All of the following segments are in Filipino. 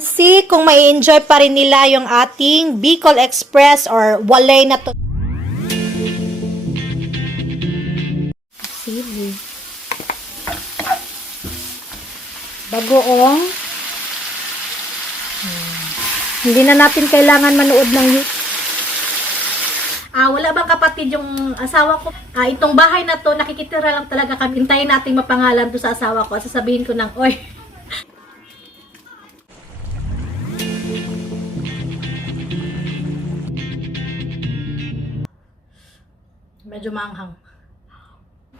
See kung may enjoy pa rin nila yung ating Bicol Express or walay na to. Sili. Bagoong. Hindi na natin kailangan manood ng YouTube. Wala bang kapatid yung asawa ko? Itong bahay na to, nakikitira lang talaga kami. Hintayin nating mapangalan to sa asawa ko at sasabihin ko ng, oy. Medyo manghang.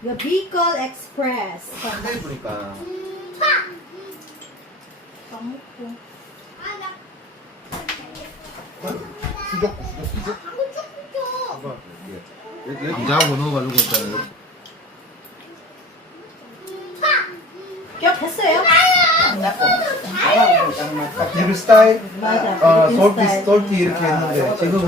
The Bicol Express. Ay, 보니까. Pamuk ko. 수족. 감자하고 넣어가지고 있잖아요. 기억했어요? 이브 스타일, 맞아. 솔티 이렇게 했는데 지금은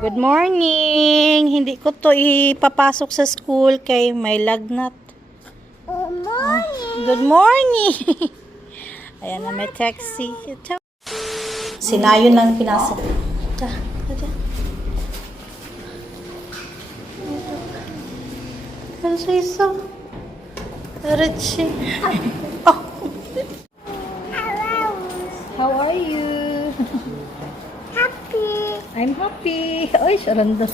Good morning! Hindi ko to ipapasok sa school kay may lagnat. Good morning. Good morning! Ayan na, may taxi. Sinayon lang pinasok. Ano isa? Richie. Oh. Hello. How are you? Happy. I'm happy. Ay, sarandas.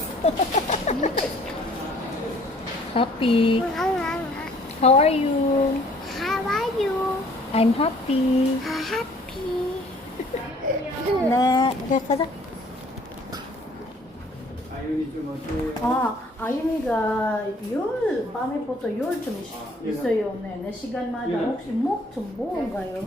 Happy. How are you? How are you? I'm happy. Happy. 네, 가자. 아유미가 열 밤에부터 열 좀 있어요. 네, 4시간마다 혹시 목 좀 뭔가요?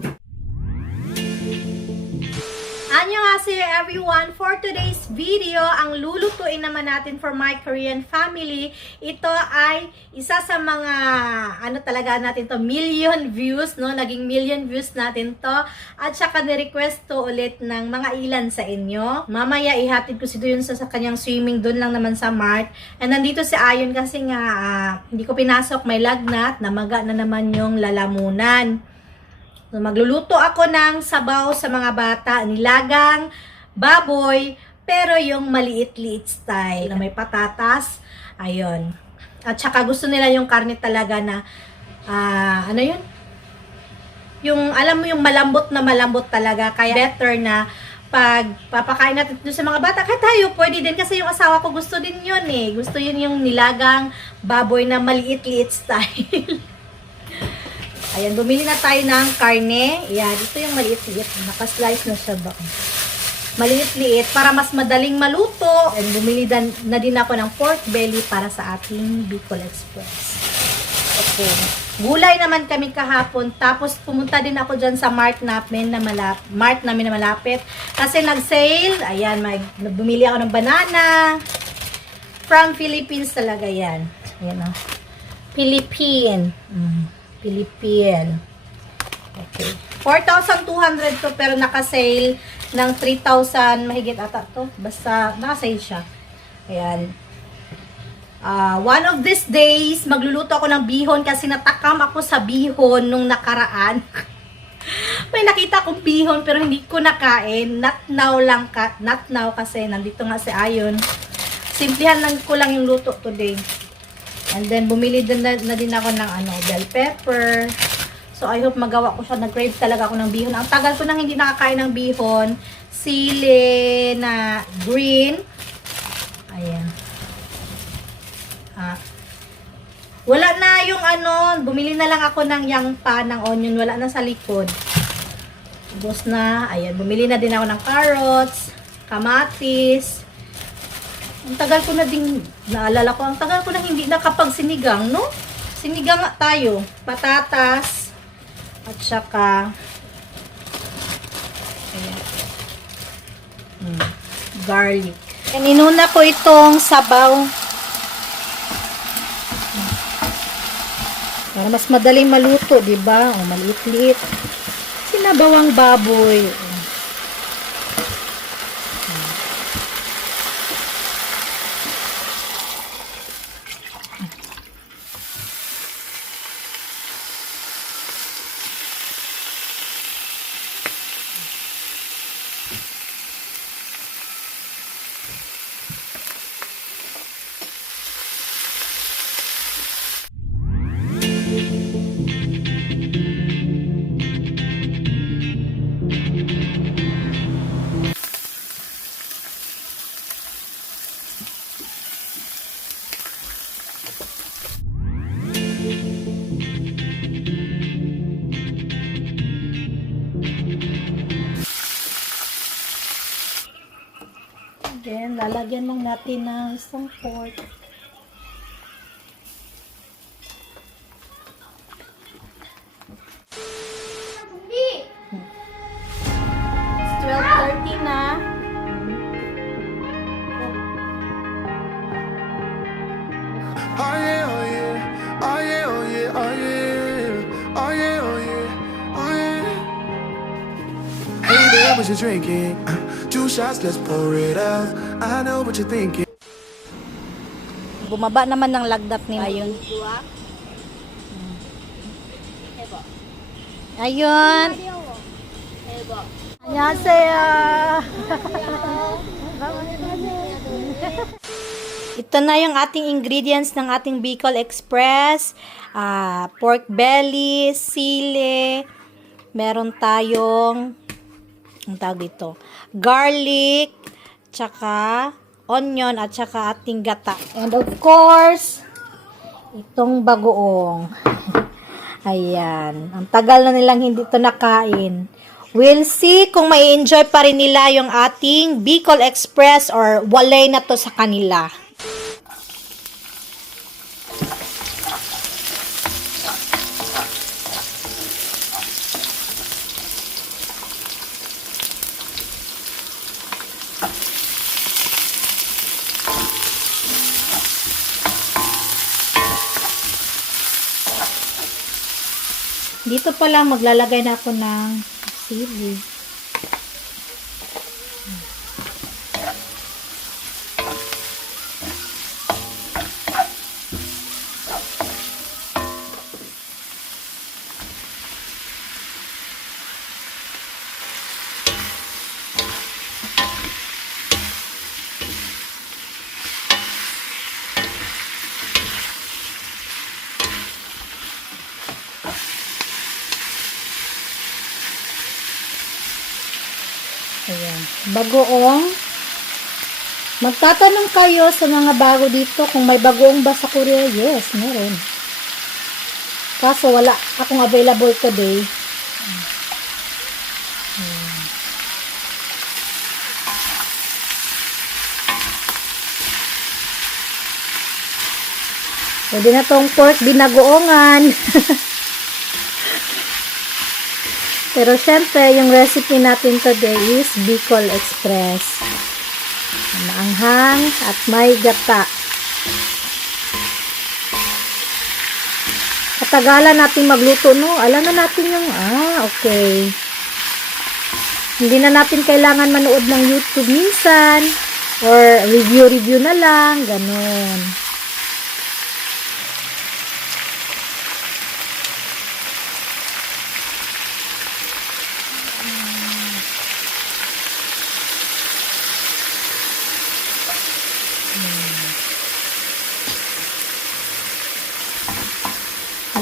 Annyeonghaseyo everyone! For today's video, ang lulutuin naman natin for my Korean family, ito ay isa sa mga, talaga natin to, million views, no? Naging million views natin to. At saka ni-request to ulit ng mga ilan sa inyo. Mamaya ihatid ko si Doon sa kanyang swimming, doon lang naman sa Mart. And nandito si Ayon kasi nga, hindi ko pinasok, may lagnat, namaga na naman yung lalamunan. So, magluluto ako ng sabaw sa mga bata, nilagang baboy, pero yung maliit-liit style na may patatas. Ayun. At saka gusto nila yung karne talaga na, ano yun? Yung, alam mo yung malambot na malambot talaga. Kaya better na pag papakain natin doon sa mga bata, kahit tayo, pwede din kasi yung asawa ko gusto din yun eh. Gusto yun yung nilagang baboy na maliit-liit style. Ayan, bumili na tayo ng karne. Ayan, ito yung maliit-liit. Nakaslice na siya ba? Maliit-liit para mas madaling maluto. And bumili na din ako ng pork belly para sa ating Bicol Express. Okay. Gulay naman kami kahapon. Tapos pumunta din ako dyan sa Mart namin na malapit. Kasi nag-sale. Ayan, bumili ako ng banana. From Philippines talaga yan. Ayan o. Philippine. Philippine. Okay. 4,200 to pero naka-sale ng 3,000 mahigit ata to. Basta naka-sale siya. Ayan. One of these days, magluluto ako ng bihon kasi natakam ako sa bihon nung nakaraan. May nakita akong bihon pero hindi ko nakain. Not now kasi nandito nga si Ayon. Simplihan lang ko lang yung luto today. And then, bumili na din ako ng bell pepper. So, I hope magawa ko siya. Nag-crave talaga ako ng bihon. Ang tagal ko nang hindi nakakain ng bihon. Sili na green. Ayan. Wala na yung bumili na lang ako ng yangpa, ng onion. Wala na sa likod. Ubos na. Ayan, bumili na din ako ng carrots, kamatis. Ang tagal ko na din, naalala ko, ang tagal ko na hindi nakapag-sinigang, no? Sinigang nga tayo. Patatas. At saka, ayan. Garlic. And inuna ko itong sabaw. Para mas madaling maluto, diba? O, maliit-liit. Sinabawang baboy. lalagyan lang natin ng isang pork. It's 12:30 na. Oh yeah, oh yeah, oh yeah, oh yeah, oh yeah, oh yeah, oh yeah, oh yeah. Hey there, what you drinking? 2 shots, let's pour it out. I know what you're thinking. Bumaba naman ng lagnat ni Ayun. Ayun. Annyeonghaseyo. Ito na yung ating ingredients ng ating Bicol Express. Pork belly, sile, meron tayong, ang tawag dito, garlic, tsaka onion, at tsaka ating gata. And of course, itong bagoong. Ayan. Ang tagal na nilang hindi ito nakain. We'll see kung may enjoy pa rin nila yung ating Bicol Express or walay na to sa kanila. Dito pa lang maglalagay na ako ng sili. Ayan. Bagoong. Magtatanong kayo sa mga bago dito kung may bagoong ba sa Korea. Yes, meron. Kaso wala akong available today. Pwede na tong pork binagoongan. Pero syempre, yung recipe natin today is Bicol Express. Maanghang at may gata. Katagalan natin magluto, no? Alam na natin yung, okay. Hindi na natin kailangan manood ng YouTube minsan. Or review na lang. Ganon.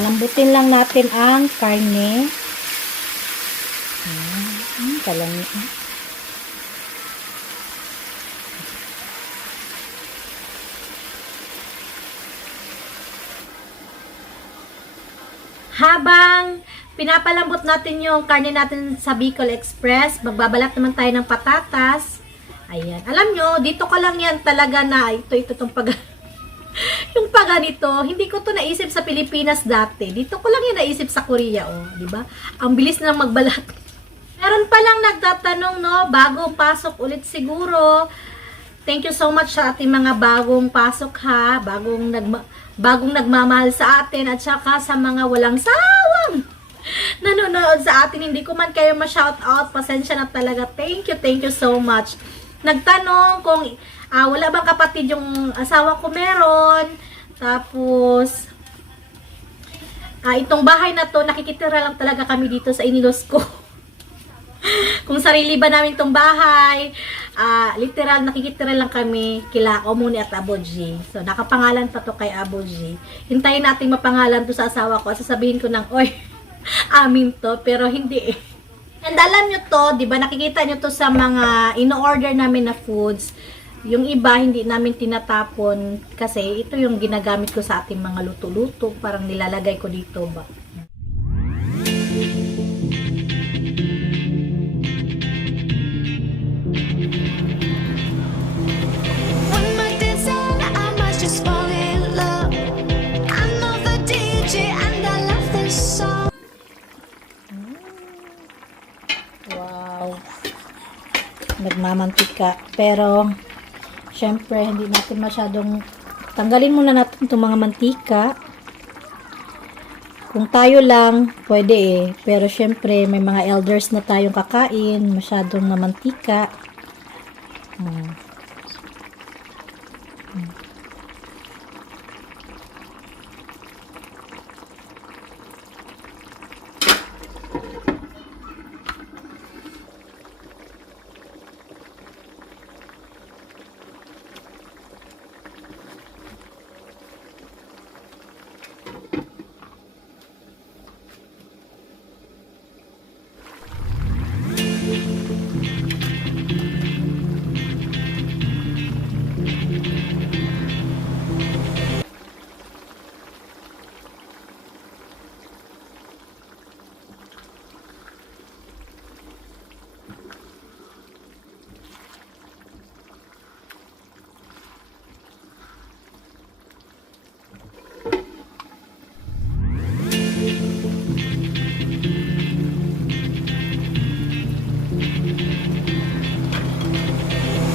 Lambutin lang natin ang karne. Kalami. Habang pinapalambot natin yung karne natin sa Bicol Express, magbabalat naman tayo ng patatas. Ayan. Alam nyo, dito ka lang yan talaga na ito itong pag... yung paganito, hindi ko to naisip sa Pilipinas dati. Dito ko lang yung naisip sa Korea, di ba? Ang bilis na lang magbalat. Meron pa lang nagtatanong, no, bagong pasok ulit siguro. Thank you so much sa ating mga bagong pasok, ha. Bagong nagmamahal sa atin at saka sa mga walang sawang nanonood sa atin. Hindi ko man kayo ma-shout out. Pasensya na talaga. Thank you so much. Nagtanong kung wala bang kapatid yung asawa ko, meron. Tapos, itong bahay na to, nakikitira lang talaga kami dito sa inilos ko. Kung sarili ba namin itong bahay, literal, nakikitira lang kami kila Omuni at Aboji. So, nakapangalan pa to kay Aboji. Hintayin natin mapangalan to sa asawa ko. Sasabihin ko ng, oy, amin to, pero hindi eh. And alam nyo to, di ba, nakikita nyo to sa mga ino-order namin na foods. Yung iba, hindi namin tinatapon kasi ito yung ginagamit ko sa ating mga luto-luto. Parang nilalagay ko dito ba. mamantika. Pero, syempre, hindi natin masyadong, tanggalin muna natin itong mga mantika. Kung tayo lang, pwede eh. Pero, syempre, may mga elders na tayong kakain, masyadong mamantika.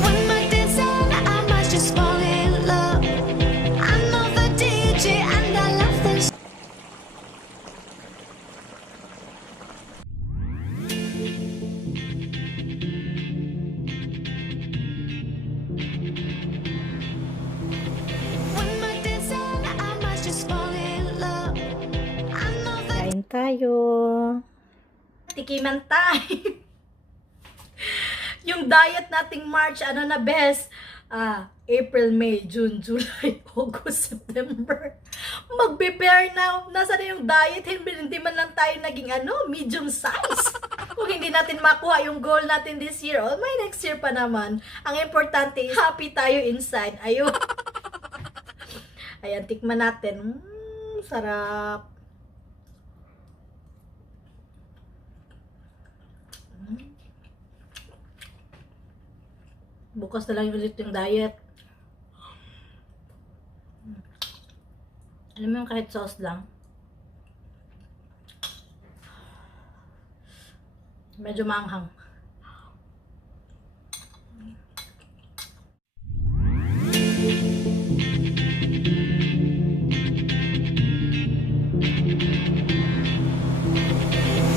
When my days are, I must just fall in love. I know the DJ and I love this. When my days are, I must just fall in love. I know the Kain tayo. Tikiman time. Yung diet nating March, ano na best? April, May, June, July, August, September. Magbe-bear na. Nasaan na yung diet? Hindi man lang tayo naging medium size. Kung hindi natin makuha yung goal natin this year, may next year pa naman. Ang importante is happy tayo inside. Ayun. Ayan, tikman natin. Sarap. Bukas na lang ulit yung diet. Alam mo yung kahit sauce lang. Medyo maanghang.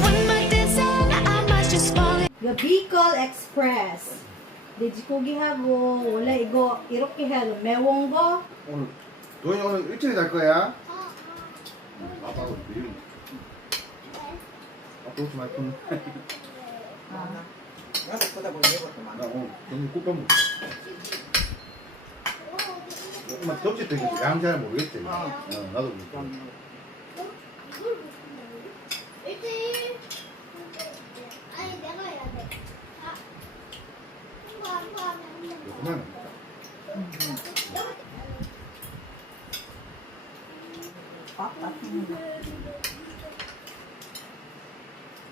when my days are, I must just fall in. The Bicol Express. Did ko gihago, wala igo, irok kihalo, mewong go. 오늘 도현이 오늘 일찍 잘 거야? 아빠가 내일 아빠 옷좀 많이 푸네. 나도 보다 보니 해봤구만. 나 오늘 너무 꿀 먹어. 조금만 접시 되게 양잘 모르겠지. 나도 모르겠어. 아니 내가 해야 돼. 한거 하면 그만.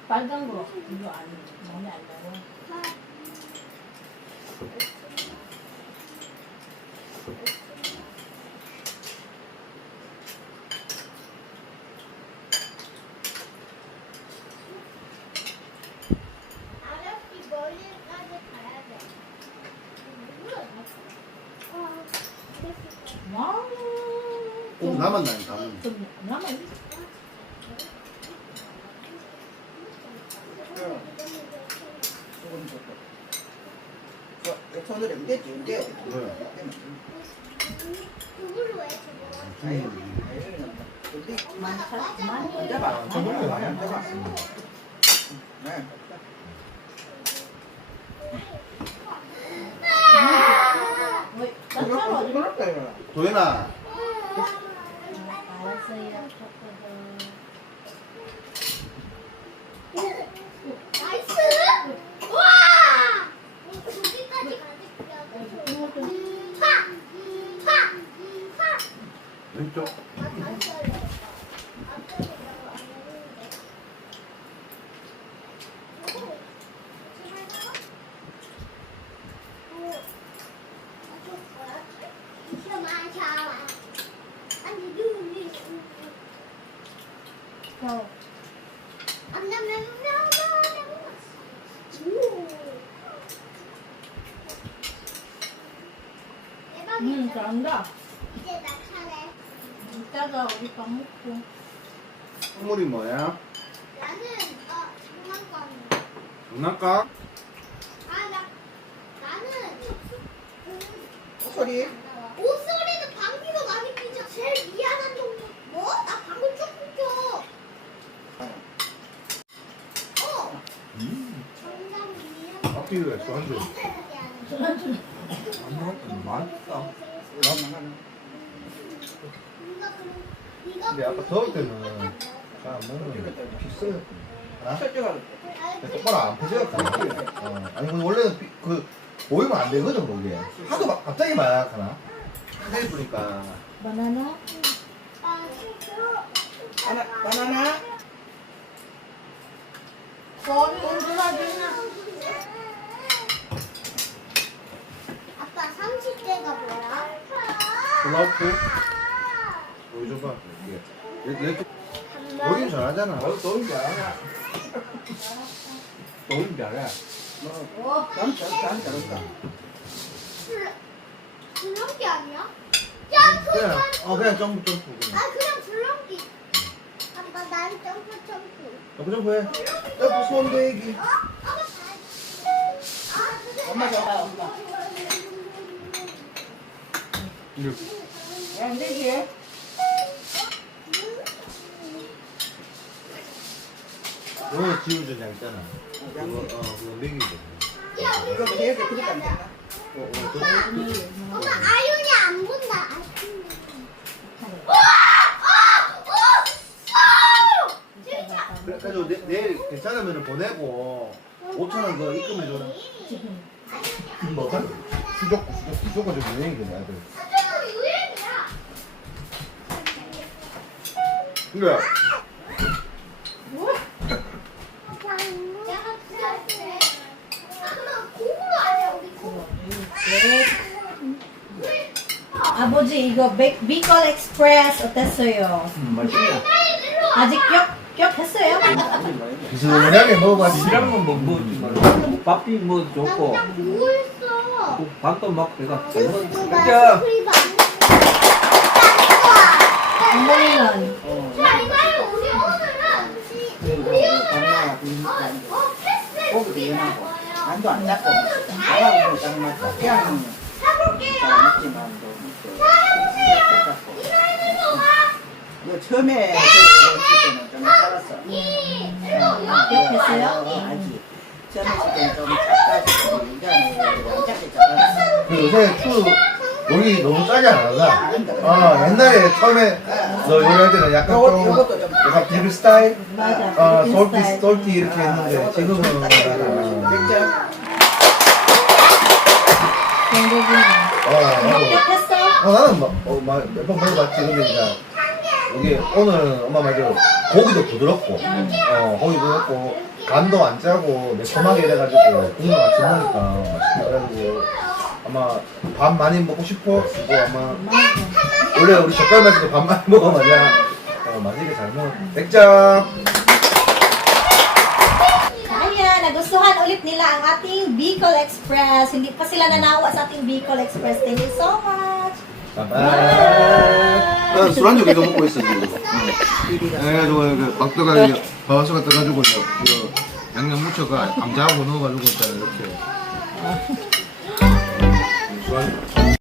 빨간 거 이거 안 마음에 안 들어. 아저씨 멀리까지 가야 돼. 와우. 꼭 나만 나니 나만. 좀 남아 있어. 조금 더. 손으로 이랬지, 이게. 그래. 누구로 해 저거? 아유, 근데 많이 앉아봐. 많이 앉아봐. 네. 왜? 나처럼 어디? 그렇다, 이거. 도현아. 알았어요. 나이스! 와! 저기까지 가득 왼쪽. 잘한다. 이제 나 차례. 이따가 우리 밥 먹고. 선물이 뭐야? 나는 장난감. 장난감? 나는 옷소리. 옷소리도 방귀가 많이 끼죠. 제일 미안한 동물. 뭐? 나 방귀 쭉 껴. 정답이야. 앞뒤로 했어, 한 줄. 맛있다. 근데 아까 더울 때는 잘 안 먹는 비싸요. 철저하게. 똑바로 안 펴져갔구나. 아니, 근데 원래는 그, 모이면 안 되거든, 그게. 하도 갑자기 마약하나? 내일 보니까. 바나나? 바나나. 거기 운전하기는. 아빠 30대가 뭐야? 블라우프? 보여줘봐. 이렇게. 보이긴 잘하잖아. 너무 잘하냐? 너무 잘해. 난 잘한다. 줄넘기 아니야? 점프 그냥, 점프. 그냥 점프. 그냥. 그냥 줄넘기. 아빠 난 점프 점프. 점프 점프 손 대기. 아빠 엄마 잡아, 엄마. 안 되지? 이거 지우전장 있잖아. 그거 먹이고. 이거 해야 돼. 그렇게 안 되나? 엄마 아윤이 안 본다. 그래가지고 내일 괜찮으면 보내고 5,000원 그 입금해줘. 뭐가? 수족관 좀 유행이네, 아들. 유행이야. 그래. 고구마 아니야 우리 고구마. 아버지 이거 비콜 익스프레스 어땠어요? 맛있네. 아직 기억했어요? 비슷하게 먹어봐야지. 이런 건뭐 먹지 말고 밥이 뭐 좋고 나 그냥 보고 있어. 밥도 막 내가 잘 주스도 먹. 맛있고 크림 안 어머니는 자, 이거는 우리 오늘은 우리 오늘은 고기도 패스트푸드 연하고. 안도 안 잡고. 나가고 딱 맞고. 그냥 사볼게요. 잘 먹지만 또 먹고. 이거는 좋아. 이거 처음에 저거 있을 때는 좀 살았어. 기억했어요? 아직. 처음에 있을 때는 좀 작다지고 이제는 완전히 작았어. 그 요새 요리 너무 짜게 안 하다. 옛날에 처음에 너 요리할 때는 약간 좀 요것도 좀 약간 비빔 스타일, 맞아. 솔티 이렇게 했는데 지금은 백점. 기억했어? 나는 몇번 먹어봤지. 근데 진짜 이게 오늘 엄마 말대로 고기도 부드럽고, 고기 부드럽고 간도 안 짜고 매콤하게 이래가지고 국물 같이 먹으니까 맛있게 그래가지고 아마 밥 많이 먹고 싶어. 그리고 아마 원래 우리 젓갈 맛이도 밥 많이 먹어봐야 맛있게 잘 먹어. 100점. Ayan, nagustuhan ulit nila ang ating Bicol Express. Hindi pa sila nanawa sa ating Bicol Express. Thank you so much. 바이바이. 난 술 한 잔 계속 먹고 있어 지금. 그래가지고 막도가 바바수가 떠가지고 이거 양념 묻혀가 감자하고 넣어가지고 있잖아 이렇게. 술 한 잔.